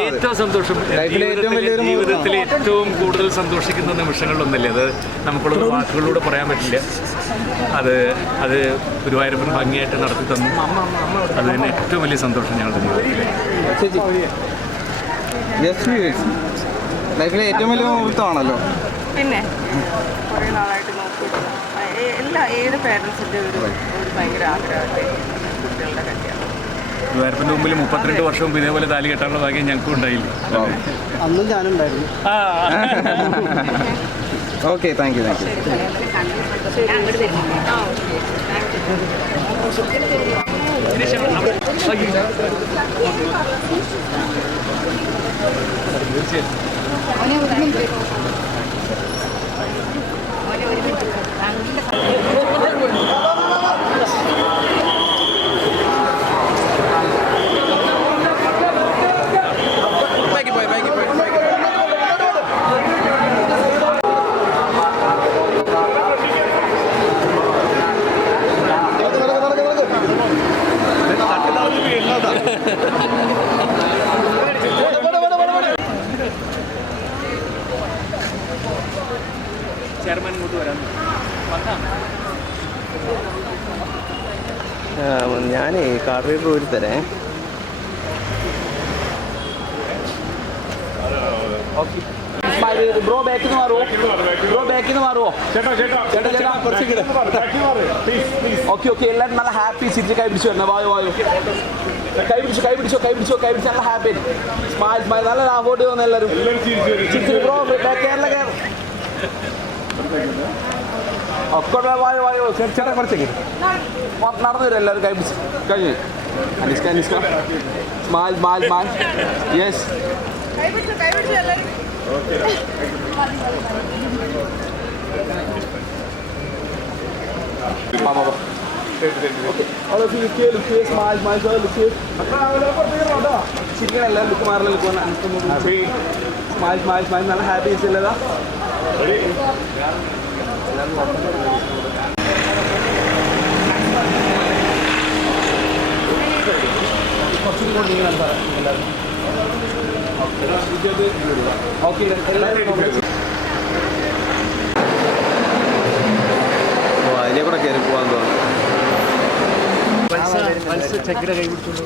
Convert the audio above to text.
ഏറ്റവും സന്തോഷം? ലൈഫിലെ ഏറ്റവും വലിയൊരു ജീവിതത്തിൽ ഏറ്റവും കൂടുതൽ സന്തോഷിക്കുന്ന നിമിഷങ്ങളിലൊന്നല്ലേ അത്? നമുക്കുള്ള വാക്കുകളിലൂടെ പറയാൻ പറ്റില്ല. അത് അത് ഗുരുവായൂരപ്പൻ ഭംഗിയായിട്ട് നടത്തി തന്നു. അത് തന്നെ ഏറ്റവും വലിയ സന്തോഷം ഞങ്ങളുടെ ജീവിതത്തിൽ ലൈഫിലെ ഏറ്റവും വലിയ മുഹൂർത്തമാണല്ലോ. പിന്നെ കുറേ നാളായിട്ട് നോക്കിയിട്ട് എല്ലാ ഏത് പേരൻസിന്റെ ഒരു ഒരു ഭയങ്കര കല്യാണം ഗുരുവായൂരപ്പന്റെ മുമ്പിൽ മുപ്പത്തിരണ്ട് വർഷം മുമ്പ് ഇതേപോലെ താലി കെട്ടാനുള്ള ഭാഗ്യം ഞങ്ങൾക്കും ഉണ്ടായില്ല. അന്നും ഞാനുണ്ടായിരുന്നു okay thank you thank you chairman ഞാനേ കാർവേ പോയി തരേ. ബ്രോ ബാക്കിൽ നിന്ന് മാറുമോ ബ്രോ ബാക്കിൽ നിന്ന് മാറുമോ ചേട്ടാ ചേട്ടാ. ചേട്ടാ കുറച്ച് ഓക്കെ ഓക്കെ. എല്ലാവരും നല്ല ഹാപ്പി ചിരിച്ച് കൈ പിടിച്ചു വരണം. വായോ വായോ. കൈ പിടിച്ചു കൈ പിടിച്ചോ കൈ പിടിച്ചോ കൈ പിടിച്ച് നല്ല ഹാപ്പി സ്മൈൽ സ്മൈൽ നല്ല അങ്ങോട്ട് വന്നു എല്ലാവരും. ബ്രോ കേരള കേരള. ഒക്കെ വായോ വായോ ചേട്ടാ കുറച്ചേക്ക് നടന്നു വരും എല്ലാവരും കൈ പിടിച്ച് കഴിഞ്ഞു അനിസ്ക അനിസ്ക സ്മൈൽ സ്മൈൽ സ്മൈൽ യെസ് കൈപിടിച്ചു കൈപിടിച്ചു എല്ലാവരും വാ വാ വാ All of you look here, look here, smile, smile, sir, look here. ചിരിക്കണം എല്ലാവരും ലുക്ക് മാറില്ല ലുക്ക് സ്മൈൽ സ്മൈൽ സ്മൈൽ നല്ല ഹാപ്പി ഇല്ലതാ ഓക്കെ എല്ലാവരും ഓ അതിലെ കൂടെ കയറി പോകാൻ തോന്നുന്നു ചെക്കിടെ കൈ പിടിച്ചോളൂ